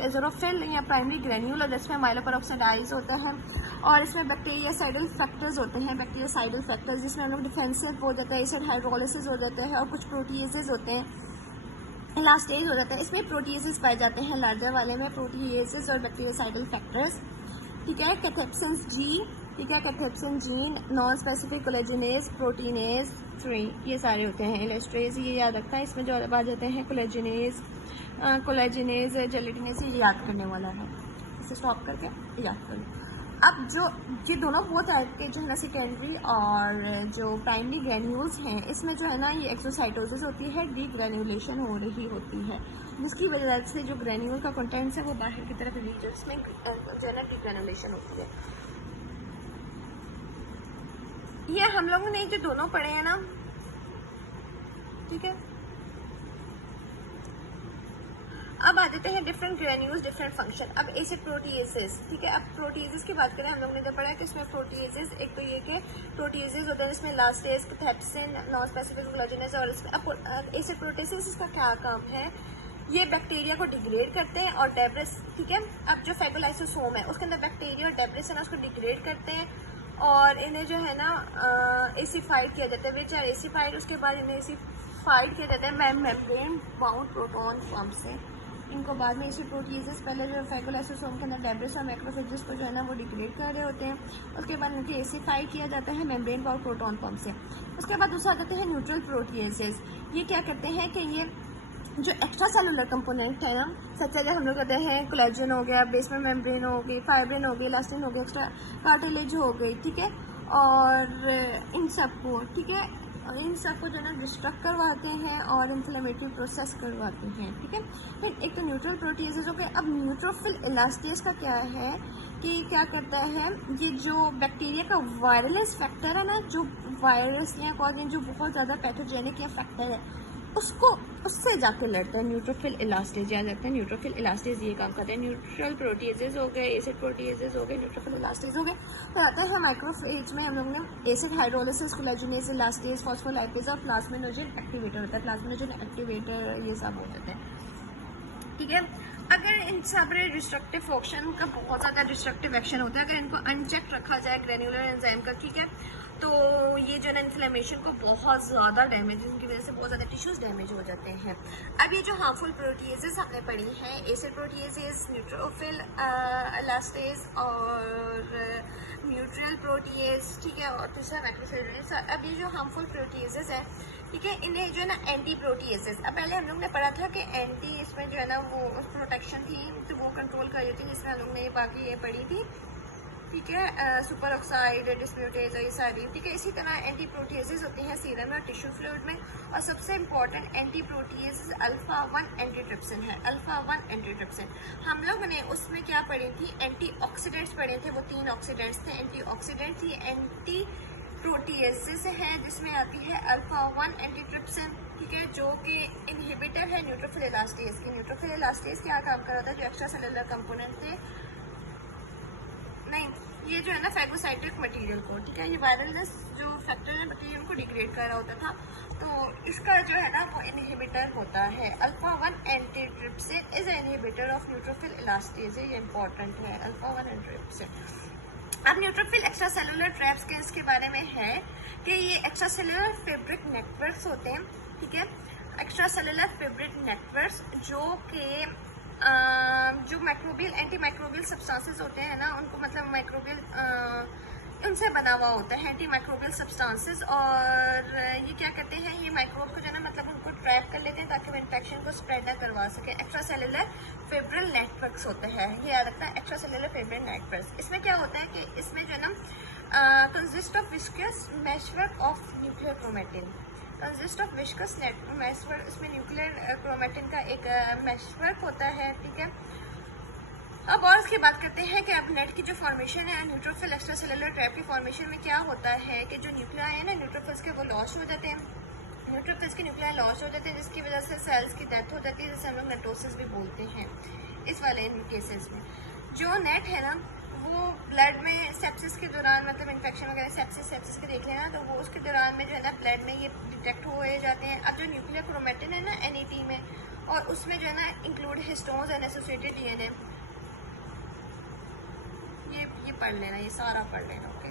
एजोरोफिल या primary granule, जिसमें माइलोपेरोक्साइडाइज होता है, और इसमें बैक्टीरियासाइडल फैक्टर्स होते हैं, बैक्टीरियासाइडल फैक्टर्स जिसमें हम लोग डिफेंसिव हो जाता है, एसिड हाइड्रोलिसिस हो जाता है, और कुछ प्रोटीएजेस होते हैं, इलास्टेज हो जाता है। इसमें प्रोटीएजेस पाए जाते हैं लार्जा वाले में, प्रोटीएजेस और बैक्टीरियासाइडल फैक्टर्स, ठीक है। कैथेप्सिन जी, ठीक है, cathepsin gene, non specific collagenase, proteinase 3, ये सारे होते हैं। इलेस्ट्रेज ये याद रखता है, इसमें जो आ जाते हैं कोलेजिनेज, कोलेजिनेज, जेलेटिनेज, ये याद करने वाला है, इसे स्टॉप करके याद कर लो। अब जो ये दोनों वो टाइप के जो है ना सेकेंडरी और जो प्राइमरी ग्रेन्यूल्स हैं, इसमें जो है ना ये एक्सोसाइटोसिस होती है, डीग्रेन्युलेशन हो रही होती है, जिसकी वजह से जो ग्रेन्यूल का कंटेंट्स है वो बाहर की तरफ रीजन्स में जो है ना डीग्रेन्युलेशन होती है। ये हम लोगों ने जो दोनों पढ़े हैं ना, ठीक है। अब आ जाते हैं डिफरेंट ग्रेन्यूल्स, डिफरेंट फंक्शन। अब एसिड प्रोटीएजेस, ठीक है। अब प्रोटीएजेस की बात करें, हम लोगों ने जब पढ़ा है कि इसमें प्रोटीएजेस, एक तो ये कि प्रोटीएजेस होते हैं जिसमें इलास्टेज, कैथेप्सिन, नॉन स्पेसिफिक कोलेजिनेज, और इसमें अब एसिड प्रोटीएजेस इसका क्या काम है, ये बैक्टीरिया को डिग्रेड करते हैं और डेब्रिस, ठीक है। अब जो फेगोलाइसोसोम है उसके अंदर बैक्टीरिया और डेब्रिस है ना, उसको डिग्रेड करते हैं और इन्हें जो है ना एसिफाइड किया जाता है, विच आर एसिफाइड। उसके बाद इन्हें एसिफाइड किया जाता है मेम्ब्रेन बाउंड प्रोटॉन फॉर्म से। इनको बाद में एसिड प्रोटीएजेस, पहले जो फेगोलाइसोसोम के अंदर डेब्रिस और मैक्रोफेजेस को जो है ना वो डिग्रेड कर रहे होते हैं, उसके बाद इनके एसिफाई किया जाता है मेम्ब्रेन बाउंड प्रोटॉन फॉर्म से। उसके बाद दूसरा आ जाते हैं न्यूट्रल प्रोटीएजेस। ये क्या करते हैं कि ये जो एक्स्ट्रा सेलुलर कंपोनेंट है ना, सच हम लोग कहते हैं कोलेजन हो गया, बेसमेंट मेम्ब्रेन हो गई, फाइब्रिन हो गई, इलास्टिन हो गया, एक्स्ट्रा कार्टिलेज हो गई, ठीक है, और इन सबको, ठीक है, इन सबको जो है ना डिस्ट्रक्ट करवाते हैं और इन्फ्लेमेटरी प्रोसेस करवाते हैं, ठीक है। फिर एक तो न्यूट्रल प्रोटीएजेस हो गए। अब न्यूट्रोफिल इलास्टेज का क्या है कि क्या करता है, ये जो बैक्टीरिया का वायरलेस फैक्टर है ना, जो वायरस या कॉज जो बहुत ज़्यादा पैथोजेनिक या फैक्टर है, उसको उससे जाके लड़ता है। न्यूट्रोफिल इलास्टेज याद रखते हैं, न्यूट्रोफिल इलास्टेज ये काम करते हैं। न्यूट्रल प्रोटीएजेस हो गए, एसिड प्रोटीएजेस हो गए, न्यूट्रोफिल इलास्टेज हो गए। तो आता है माइक्रोफेज में हम लोग ने एसिड हाइड्रोलिसिस, कोलेजिनेज, इलास्टेज, फॉस्फोलाइपेज और प्लाज्मिनोजन एक्टिवेटर होता है। प्लाज्मिनोजन एक्टिवेटर ये सब हो जाते हैं, ठीक है। अगर इन सब डिस्ट्रक्टिव फंक्शन का बहुत ज़्यादा डिस्ट्रक्टिव एक्शन होता है, अगर इनको अनचेक रखा जाए ग्रेन्युलर एंजाइम का, ठीक है, तो ये जो है ना इन्फ्लेमेशन को बहुत ज़्यादा डैमेज, इनकी वजह से बहुत ज़्यादा टिश्यूज डैमेज हो जाते हैं। अब ये जो हार्मफुल प्रोटीएजेस हमने पढ़ी हैं, एसिड प्रोटीएजेस, न्यूट्रोफिल इलास्टेज और न्यूट्रल प्रोटीएज, ठीक है, और दूसरा मैक्रोफिल। अब ये जो हार्मफुल प्रोटीएजेस है, ठीक है, इन्हें जो है ना एंटी प्रोटीएजेस, अब पहले हम लोग ने पढ़ा था कि एंटी, इसमें जो है ना वो प्रोटेक्शन थी तो वो कंट्रोल कर रही थी, जिसमें हम लोग ने बाकी ये पढ़ी थी, ठीक है, सुपर ऑक्साइड, डिस्म्यूटेज और ये सारी, ठीक है। इसी तरह एंटी प्रोटीएजेस होती हैं सीरम और टिश्यू फ्लूइड में, और सबसे important anti proteases alpha 1 antitrypsin है। अल्फा 1 एंटीट्रिप्सिन हम लोगों ने उसमें क्या पढ़ी थी, एंटीऑक्सीडेंट्स पढ़े थे, वो 3 ऑक्सीडेंट्स थे। एंटीऑक्सीडेंट थी एंटी प्रोटीएजेस है, जिसमें आती है अल्फा 1 एंटीट्रिप्सिन, ठीक है, जो कि इनहिबिटर है न्यूट्रोफिल इलास्टेज की। न्यूट्रोफिल इलास्टेज क्या काम कर रहा था, जो एक्स्ट्रा सेलुलर कंपोनेंट थे, नहीं, ये जो है ना फैगोसाइटिक मटेरियल को, ठीक है, ये वायरलनेस जो फैक्टर है मटेरियल को डिग्रेड कर रहा होता था, तो इसका जो है ना वो इनहिबिटर होता है। Alpha 1 antitrypsin is inhibitor of neutrophil elastase, ये इंपॉर्टेंट है, अल्फा 1 एंटीट्रिप्सिन। अब न्यूट्रोफिल एक्स्ट्रा सेलुलर ट्रैप्स के इसके बारे में है कि ये एक्स्ट्रा सेलुलर फेब्रिक नेटवर्क्स होते हैं, ठीक है, एक्स्ट्रा सेलुलर फेब्रिक नेटवर्क्स जो कि जो माइक्रोबियल एंटी माइक्रोबियल सब्सटेंसेस होते हैं ना, उनको मतलब माइक्रोबियल उनसे बना हुआ होता है, एंटी माइक्रोबियल सब्सटेंसेस, और ये क्या करते हैं, ये माइक्रोब को जो है ना मतलब उनको ट्रैप कर लेते हैं ताकि वो इन्फेक्शन को स्प्रेड ना करवा सके। एक्स्ट्रा सेलुलर फेब्रिल नेटवर्क्स होते हैं, ये याद रखना है, एक्स्ट्रा सेलुलर फेब्रिल नेटवर्क्स। इसमें क्या होता है कि इसमें जो है ना consist of viscous meshwork of nuclear chromatin, consist of viscous meshwork, इसमें न्यूक्लियर क्रोमेटिन का एक मैशवर्क होता है, ठीक है। अब और इसकी बात करते हैं कि अब नेट की जो फॉर्मेशन है न्यूट्रोफिल एक्स्ट्रा सेलुलर ट्रैप की फॉर्मेशन में क्या होता है कि जो न्यूक्लियाई है ना न्यूट्रोफिल्स के, वो लॉस हो जाते हैं, न्यूट्रोफिल्स के न्यूक्लियाई लॉस हो जाते हैं, जिसकी वजह से सेल्स की डेथ हो जाती है, जिसे हम लोग नेटोसिस भी बोलते हैं। इस वाले केसेस में जो नेट है ना वो ब्लड में सेप्सिस के दौरान, मतलब इन्फेक्शन वगैरह सेप्सिस के देख लेना, तो वो उसके दौरान में जो है ना ब्लड में ये डिटेक्ट हो जाते हैं। अब जो न्यूक्लियर क्रोमेटिन है ना NAT में, और उसमें जो है ना include histones and associated DNA, ये पढ़ लेना, ये सारा पढ़ लेना, ओके।